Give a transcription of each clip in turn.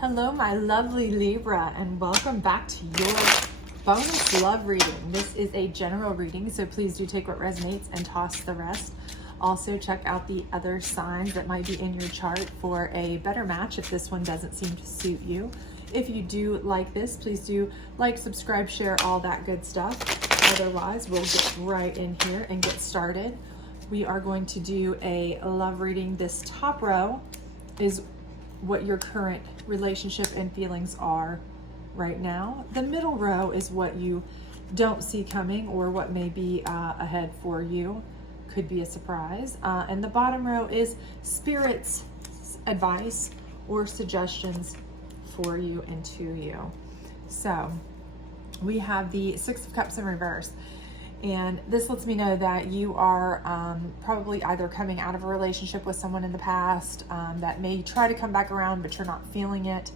Hello, my lovely Libra, and welcome back to your bonus love reading. This is a general reading, so please do take what resonates and toss the rest. Also, check out the other signs that might be in your chart for a better match if this one doesn't seem to suit you. If you do like this, please do like, subscribe, share, all that good stuff. Otherwise, we'll get right in here and get started. We are going to do a love reading. This top row is what your current relationship and feelings are right now. The middle row is what you don't see coming or what may be ahead for you. Could be a surprise. And the bottom row is Spirit's advice or suggestions for you and to you. So we have the Six of Cups in reverse. And this lets me know that you are probably either coming out of a relationship with someone in the past that may try to come back around, but you're not feeling it.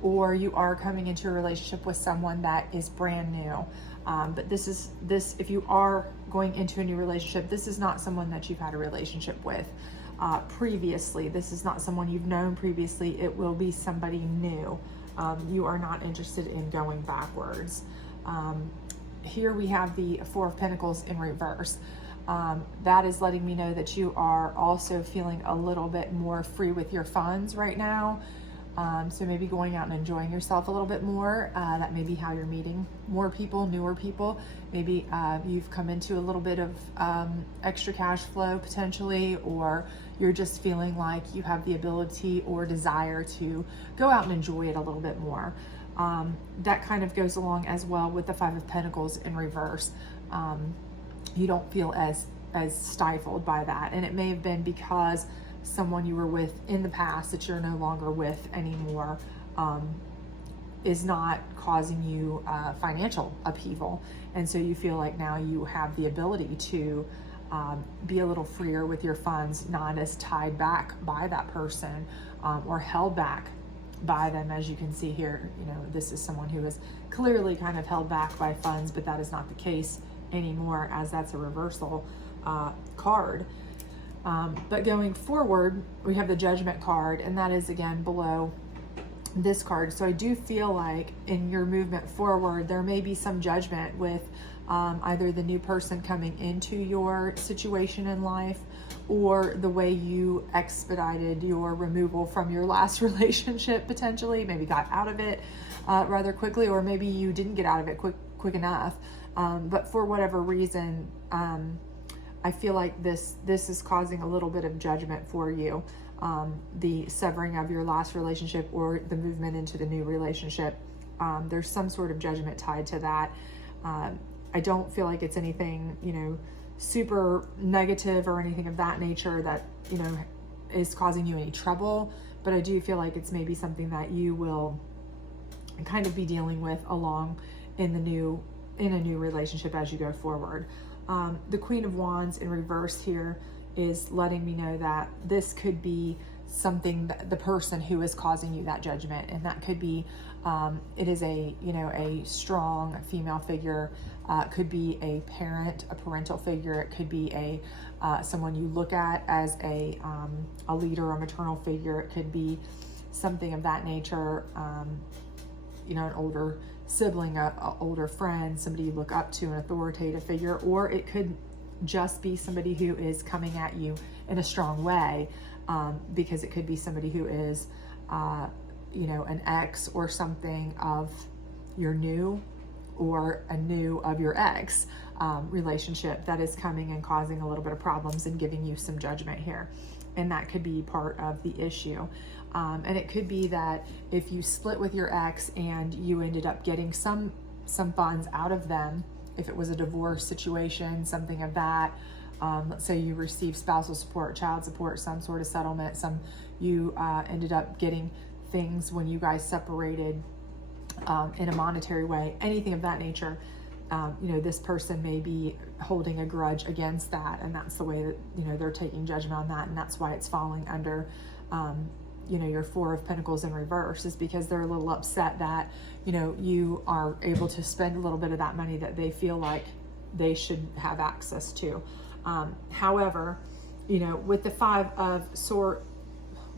Or you are coming into a relationship with someone that is brand new. But if you are going into a new relationship, this is not someone that you've had a relationship with previously. This is not someone you've known previously. It will be somebody new. You are not interested in going backwards. Here we have the Four of Pentacles in reverse. That is letting me know that you are also feeling a little bit more free with your funds right now. So maybe going out and enjoying yourself a little bit more. That may be how you're meeting more people, newer people. Maybe you've come into a little bit of extra cash flow potentially, or you're just feeling like you have the ability or desire to go out and enjoy it a little bit more. That kind of goes along as well with the Five of Pentacles in reverse. You don't feel as stifled by that. And it may have been because someone you were with in the past that you're no longer with anymore is not causing you financial upheaval. And so you feel like now you have the ability to be a little freer with your funds, not as tied back by that person or held back by them. As you can see here, this is someone who is clearly kind of held back by funds, but that is not the case anymore, as that's a reversal card. But going forward, we have the Judgment card, and that is again below this card. So I do feel like in your movement forward, there may be some judgment with either the new person coming into your situation in life, or the way you expedited your removal from your last relationship, potentially, maybe got out of it rather quickly, or maybe you didn't get out of it quick enough. But for whatever reason, I feel like this is causing a little bit of judgment for you. The severing of your last relationship or the movement into the new relationship. There's some sort of judgment tied to that. I don't feel like it's anything, super negative or anything of that nature that, is causing you any trouble. But I do feel like it's maybe something that you will kind of be dealing with along in a new relationship as you go forward. The Queen of Wands in reverse here is letting me know that this could be something that the person who is causing you that judgment, and that could be it is a strong female figure. It could be a parent, a parental figure. It could be someone you look at as a leader or maternal figure. It could be something of that nature. An older sibling, an older friend, somebody you look up to, an authoritative figure, or it could just be somebody who is coming at you in a strong way, because it could be somebody who is, an ex or something of your new, or a new of your ex relationship that is coming and causing a little bit of problems and giving you some judgment here. And that could be part of the issue. And it could be that if you split with your ex and you ended up getting some funds out of them, if it was a divorce situation, something of that, let's say you received spousal support, child support, some sort of settlement, you ended up getting things when you guys separated in a monetary way, anything of that nature. This person may be holding a grudge against that, and that's the way that, they're taking judgment on that, and that's why it's falling under, your Four of Pentacles in reverse, is because they're a little upset that, you are able to spend a little bit of that money that they feel like they should have access to. However, with the Five of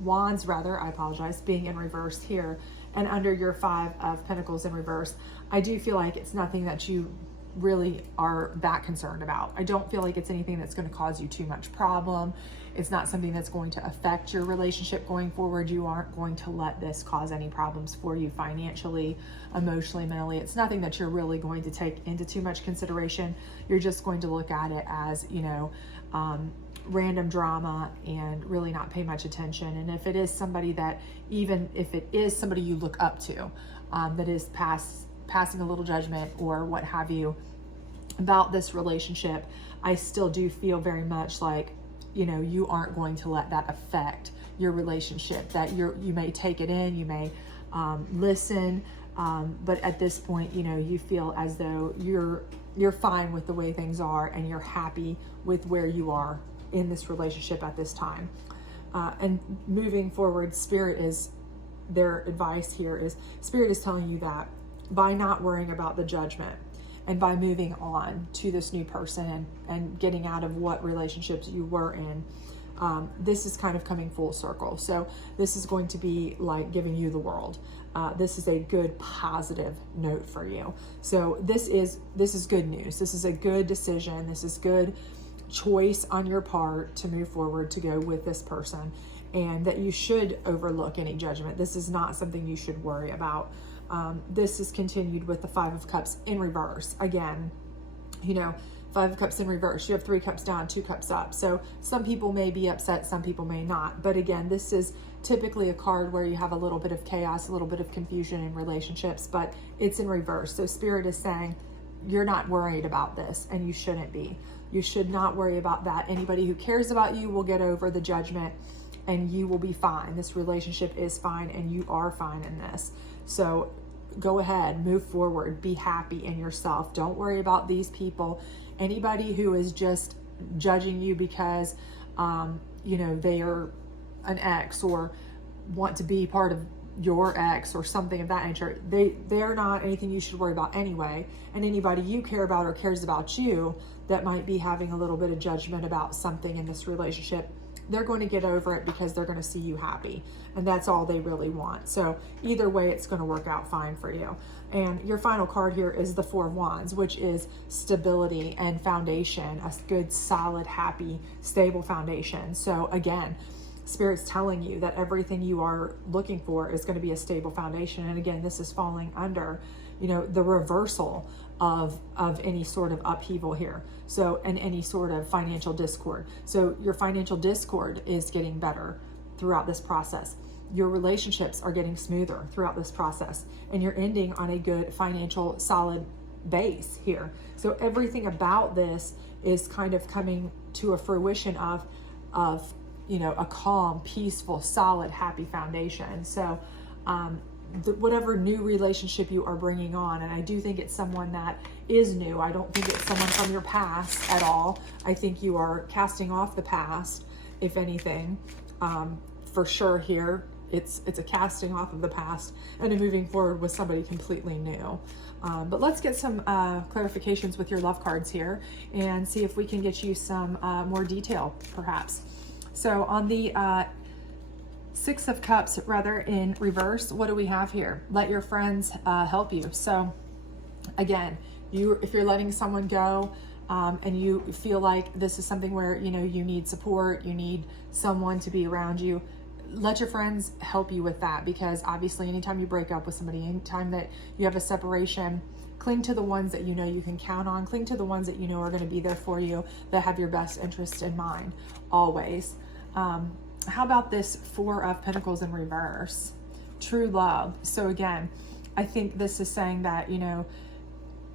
Wands rather, I apologize, being in reverse here, and under your 5 of Pentacles in reverse, I do feel like it's nothing that you really are that concerned about. I don't feel like it's anything that's going to cause you too much problem. It's not something that's going to affect your relationship going forward. You aren't going to let this cause any problems for you financially, emotionally, mentally. It's nothing that you're really going to take into too much consideration. You're just going to look at it as, you know, random drama and really not pay much attention. And if it is somebody that, even if it is somebody you look up to, that is passing a little judgment or what have you about this relationship, I still do feel very much like, you know, you aren't going to let that affect your relationship, that you may take it in, you may listen, but at this point, you know, you feel as though you're fine with the way things are and you're happy with where you are in this relationship at this time. And moving forward, their advice here is, Spirit is telling you that by not worrying about the judgment and by moving on to this new person and getting out of what relationships you were in, this is kind of coming full circle. So this is going to be like giving you the world. This is a good positive note for you. So this is good news. This is a good decision. This is good choice on your part to move forward, to go with this person, and that you should overlook any judgment. This is not something you should worry about. This is continued with the 5 of Cups in reverse. Again, you know, 5 of Cups in reverse. You have 3 cups down, 2 cups up. So some people may be upset, some people may not. But again, this is typically a card where you have a little bit of chaos, a little bit of confusion in relationships, but it's in reverse. So Spirit is saying you're not worried about this, and you shouldn't be. You should not worry about that. Anybody who cares about you will get over the judgment, and you will be fine. This relationship is fine, and you are fine in this. So go ahead, move forward, be happy in yourself. Don't worry about these people. Anybody who is just judging you because, you know, they are an ex or want to be part of your ex or something of that nature, they're not anything you should worry about anyway. And anybody you care about or cares about you that might be having a little bit of judgment about something in this relationship, they're going to get over it because they're going to see you happy, and that's all they really want. So either way, it's going to work out fine for you. And your final card here is the 4 of Wands, which is stability and foundation, a good, solid, happy, stable foundation. So again, Spirit's telling you that everything you are looking for is going to be a stable foundation. And again, this is falling under, you know, the reversal of any sort of upheaval here. So, and any sort of financial discord. So your financial discord is getting better throughout this process. Your relationships are getting smoother throughout this process, and you're ending on a good financial solid base here. So everything about this is kind of coming to a fruition of, you know, a calm, peaceful, solid, happy foundation. So, whatever new relationship you are bringing on, and I do think it's someone that is new. I don't think it's someone from your past at all. I think you are casting off the past, if anything, for sure here. It's a casting off of the past and a moving forward with somebody completely new. But let's get some clarifications with your love cards here and see if we can get you some more detail, perhaps. So on the 6 of Cups, rather, in reverse, what do we have here? Let your friends help you. So again, if you're letting someone go and you feel like this is something where, you know, you need support, you need someone to be around you, let your friends help you with that, because obviously anytime you break up with somebody, anytime that you have a separation, cling to the ones that you know you can count on. Cling to the ones that you know are going to be there for you, that have your best interest in mind always. How about this 4 of Pentacles in reverse? True love. So again, I think this is saying that, you know,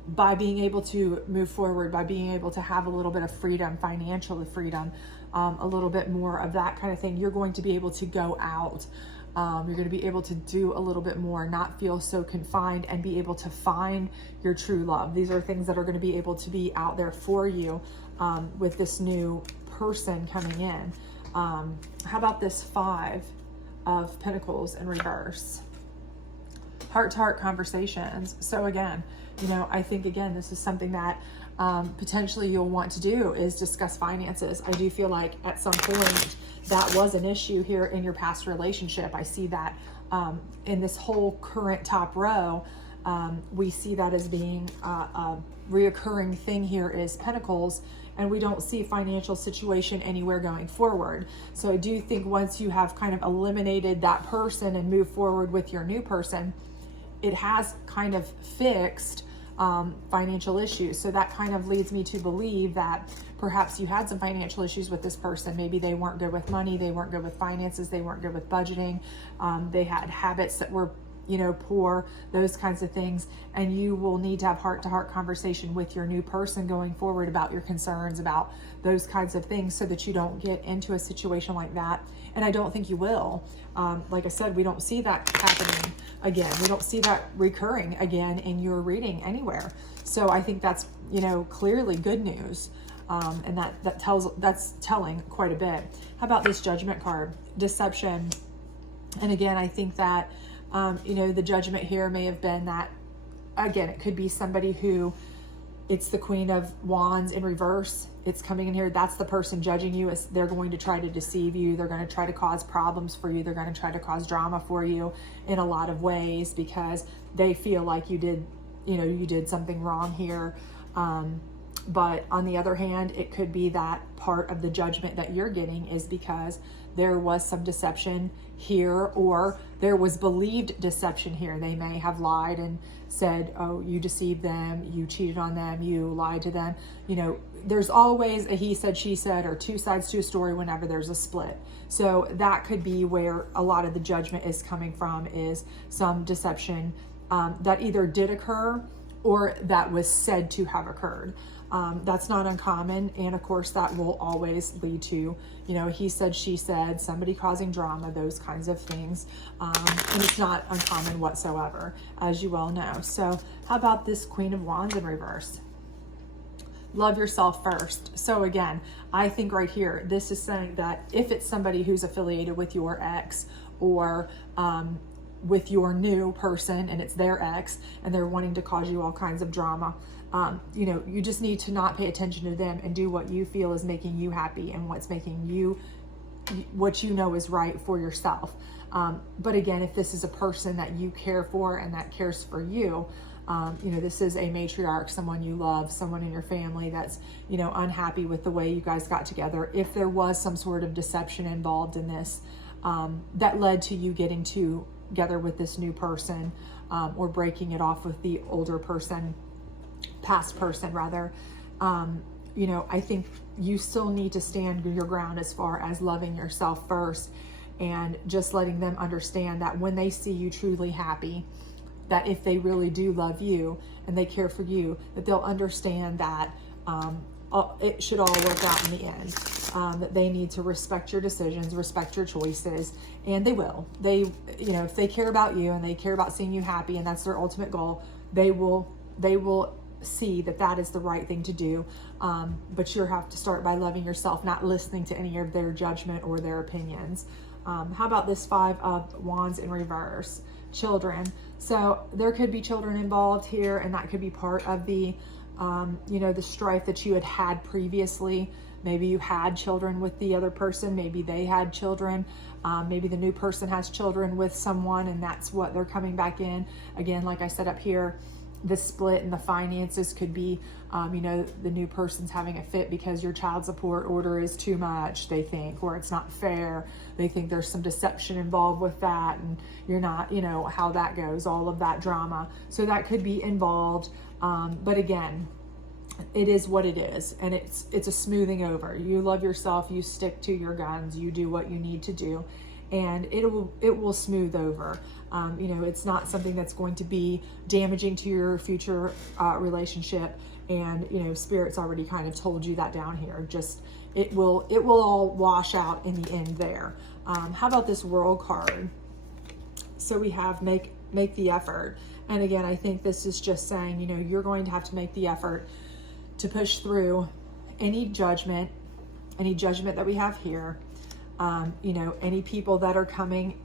by being able to move forward, by being able to have a little bit of freedom, financial freedom, a little bit more of that kind of thing, you're going to be able to go out. You're going to be able to do a little bit more, not feel so confined, and be able to find your true love. These are things that are going to be able to be out there for you with this new person coming in. How about this 5 of Pentacles in reverse? Heart-to-heart conversations. So again, you know, I think again, this is something that potentially you'll want to do is discuss finances. I do feel like at some point that was an issue here in your past relationship. I see that in this whole current top row. We see that as being a reoccurring thing here is Pentacles, and we don't see financial situation anywhere going forward. So I do think once you have kind of eliminated that person and move forward with your new person, it has kind of fixed financial issues. So that kind of leads me to believe that perhaps you had some financial issues with this person. Maybe they weren't good with money, they weren't good with finances, they weren't good with budgeting, they had habits that were poor, those kinds of things. And you will need to have heart-to-heart conversation with your new person going forward about your concerns, about those kinds of things, so that you don't get into a situation like that. And I don't think you will. Like I said, we don't see that happening again. We don't see that recurring again in your reading anywhere. So I think that's, clearly good news. And that's telling quite a bit. How about this Judgment card? Deception. And again, I think that the Judgment here may have been that, again, it could be somebody who, it's the Queen of Wands in reverse. It's coming in here. That's the person judging you. They're going to try to deceive you. They're going to try to cause problems for you. They're going to try to cause drama for you in a lot of ways because they feel like you did something wrong here. But on the other hand, it could be that part of the judgment that you're getting is because there was some deception here, or there was believed deception here. They may have lied and said, oh, you deceived them, you cheated on them, you lied to them. There's always a he said, she said, or two sides to a story whenever there's a split. So that could be where a lot of the judgment is coming from, is some deception that either did occur or that was said to have occurred. That's not uncommon. And of course that will always lead to, he said, she said, somebody causing drama, those kinds of things. And it's not uncommon whatsoever, as you well know. So how about this Queen of Wands in reverse? Love yourself first. So again, I think right here, this is saying that if it's somebody who's affiliated with your ex, or with your new person and it's their ex and they're wanting to cause you all kinds of drama, you just need to not pay attention to them and do what you feel is making you happy and what's making you, what is right for yourself. But again, if this is a person that you care for and that cares for you, this is a matriarch, someone you love, someone in your family that's, unhappy with the way you guys got together. If there was some sort of deception involved in this, that led to you getting together with this new person, or breaking it off with the older person, past person rather, I think you still need to stand your ground as far as loving yourself first, and just letting them understand that when they see you truly happy, that if they really do love you and they care for you, that they'll understand that it should all work out in the end. That they need to respect your decisions, respect your choices, and they will. If they care about you and they care about seeing you happy, and that's their ultimate goal, they will see that that is the right thing to do. But you have to start by loving yourself, not listening to any of their judgment or their opinions. How about this Five of Wands in reverse? Children. So there could be children involved here, and that could be part of the the strife that you had previously. Maybe you had children with the other person, maybe they had children, maybe the new person has children with someone, and that's what they're coming back in. Again, like I said up here, the split and the finances could be, the new person's having a fit because your child support order is too much, they think, or it's not fair. They think there's some deception involved with that, and you're not, how that goes, all of that drama. So that could be involved. But again, it is what it is, and it's a smoothing over. You love yourself, you stick to your guns, you do what you need to do, and it will smooth over. It's not something that's going to be damaging to your future relationship. And Spirit's already kind of told you that down here. Just it will all wash out in the end there. How about this World card? So we have make the effort. And again, I think this is just saying, you're going to have to make the effort to push through any judgment that we have here. Any people that are coming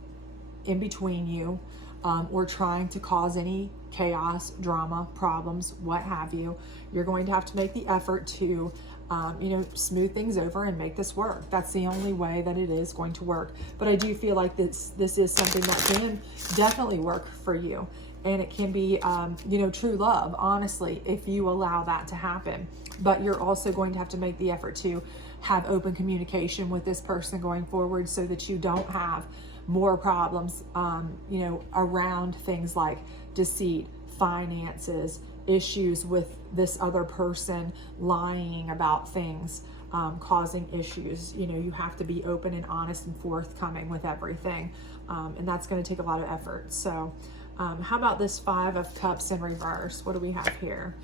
in between you, or trying to cause any chaos, drama, problems, what have you. You're going to have to make the effort to smooth things over and make this work. That's the only way that it is going to work. But I do feel like this is something that can definitely work for you. And it can be, true love, honestly, if you allow that to happen. But you're also going to have to make the effort to have open communication with this person going forward so that you don't have more problems, around things like deceit, finances, issues with this other person lying about things, causing issues. You have to be open and honest and forthcoming with everything. And that's going to take a lot of effort. So how about this 5 of Cups in reverse? What do we have here?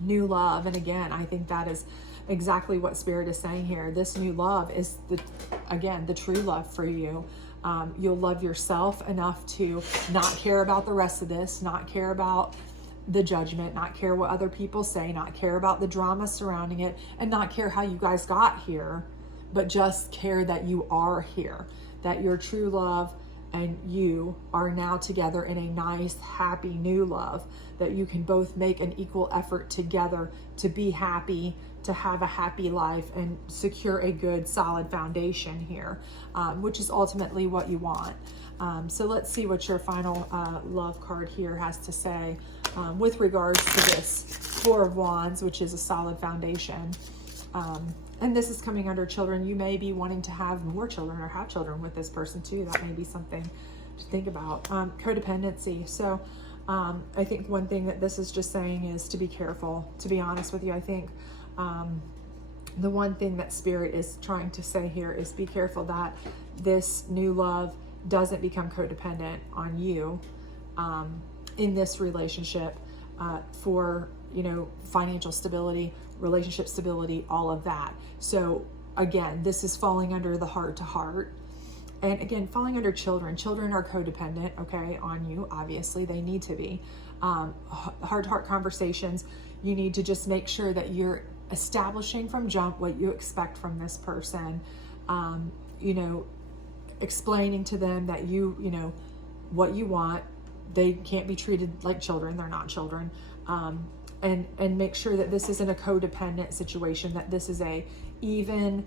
New love. And again, I think that is exactly what Spirit is saying here. This new love is the true love for you. You'll love yourself enough to not care about the rest of this, not care about the judgment, not care what other people say, not care about the drama surrounding it, and not care how you guys got here, but just care that you are here, that your true love and you are now together in a nice, happy new love, that you can both make an equal effort together to be happy, to have a happy life and secure a good, solid foundation here, which is ultimately what you want. So let's see what your final love card here has to say with regards to this 4 of Wands, which is a solid foundation. And this is coming under children. You may be wanting to have more children or have children with this person too. That may be something to think about. Codependency. So I think one thing that this is just saying is to be careful. To be honest with you, I think the one thing that Spirit is trying to say here is be careful that this new love doesn't become codependent on you in this relationship for financial stability, relationship stability, all of that. So again, this is falling under the heart to heart. And again, falling under children. Children are codependent, okay, on you. Obviously, they need to be. Heart to heart conversations, you need to just make sure that you're establishing from jump what you expect from this person. Explaining to them that what you want. They can't be treated like children. They're not children. And make sure that this isn't a codependent situation, that this is a even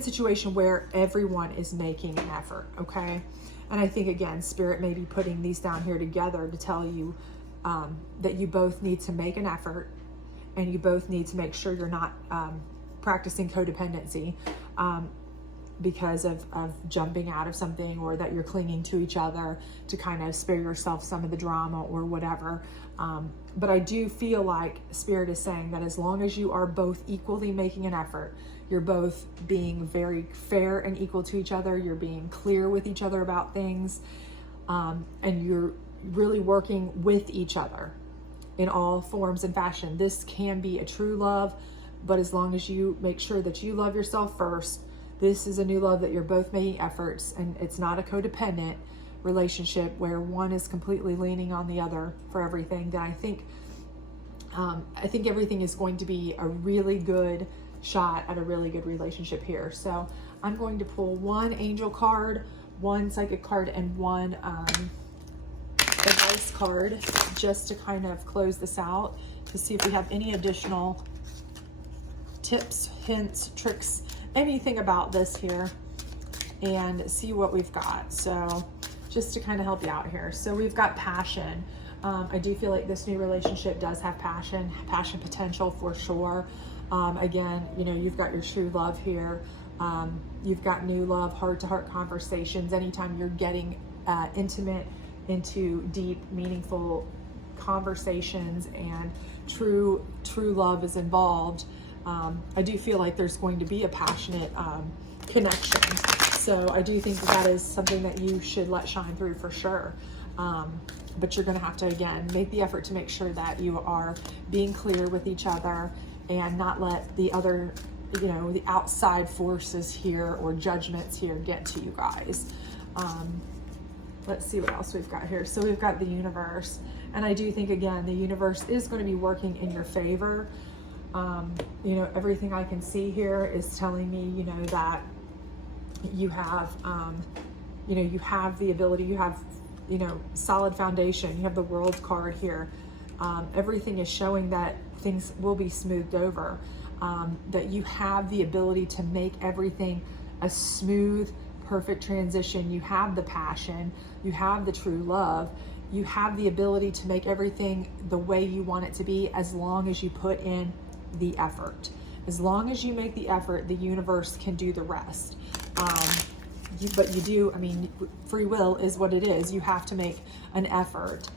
situation where everyone is making an effort, okay? And I think, again, Spirit may be putting these down here together to tell you that you both need to make an effort, and you both need to make sure you're not practicing codependency because of jumping out of something, or that you're clinging to each other to kind of spare yourself some of the drama or whatever. But I do feel like Spirit is saying that as long as you are both equally making an effort, you're both being very fair and equal to each other, you're being clear with each other about things, and you're really working with each other in all forms and fashion. This can be a true love, but as long as you make sure that you love yourself first, this is a new love that you're both making efforts, and it's not a codependent relationship where one is completely leaning on the other for everything. That I think everything is going to be a really good shot at a really good relationship here. So I'm going to pull 1 angel card, 1 psychic card, and 1 advice card just to kind of close this out, to see if we have any additional tips, hints, tricks, anything about this here, and see what we've got. So just to kind of help you out here. So we've got passion. I do feel like this new relationship does have passion potential for sure. Again, you've got your true love here. You've got new love, heart-to-heart conversations. Anytime you're getting intimate into deep, meaningful conversations and true love is involved, I do feel like there's going to be a passionate connection. So I do think that is something that you should let shine through for sure. But you're going to have to, again, make the effort to make sure that you are being clear with each other and not let the other, the outside forces here or judgments here get to you guys. Let's see what else we've got here. So we've got the universe. And I do think, again, the universe is going to be working in your favor. Everything I can see here is telling me, that you have you have the ability, you have, solid foundation, you have the World card here. Everything is showing that things will be smoothed over, that you have the ability to make everything a smooth, perfect transition. You have the passion, you have the true love, you have the ability to make everything the way you want it to be, as long as you put in the effort. As long as you make the effort, the universe can do the rest. But you do, free will is what it is. You have to make an effort.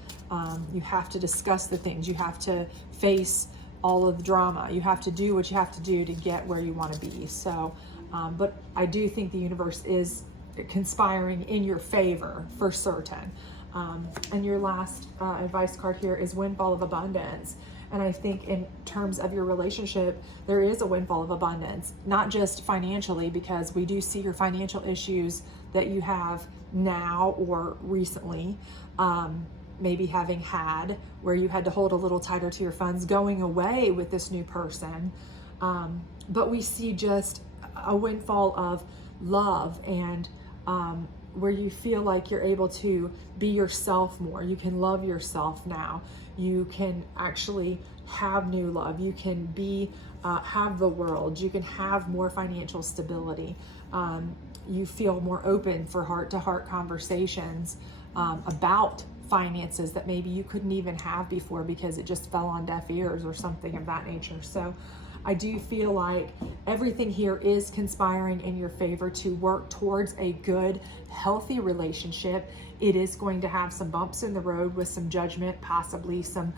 You have to discuss the things. You have to face all of the drama. You have to do what you have to do to get where you want to be. So, but I do think the universe is conspiring in your favor for certain. And your last advice card here is windfall of abundance. And I think in terms of your relationship, there is a windfall of abundance, not just financially, because we do see your financial issues that you have now or recently, maybe having had, where you had to hold a little tighter to your funds, going away with this new person. But we see just a windfall of love and where you feel like you're able to be yourself more. You can love yourself now. You can actually have new love. You can be, have the world. You can have more financial stability. You feel more open for heart-to-heart conversations about finances that maybe you couldn't even have before because it just fell on deaf ears or something of that nature. So I do feel like everything here is conspiring in your favor to work towards a good, healthy relationship. It is going to have some bumps in the road with some judgment, possibly some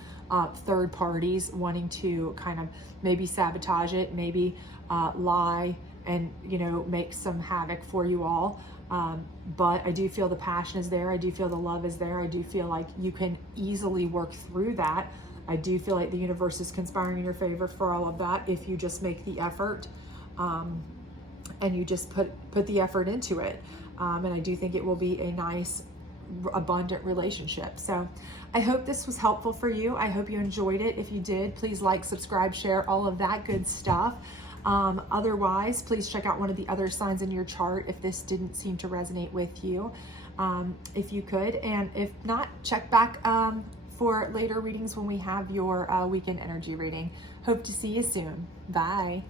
third parties wanting to kind of maybe sabotage it, maybe lie and, make some havoc for you all. But I do feel the passion is there. I do feel the love is there. I do feel like you can easily work through that. I do feel like the universe is conspiring in your favor for all of that if you just make the effort and you just put the effort into it. And I do think it will be a nice, abundant relationship. So I hope this was helpful for you. I hope you enjoyed it. If you did, please like, subscribe, share, all of that good stuff. Otherwise, please check out one of the other signs in your chart if this didn't seem to resonate with you, if you could. And if not, check back for later readings when we have your weekend energy reading. Hope to see you soon. Bye.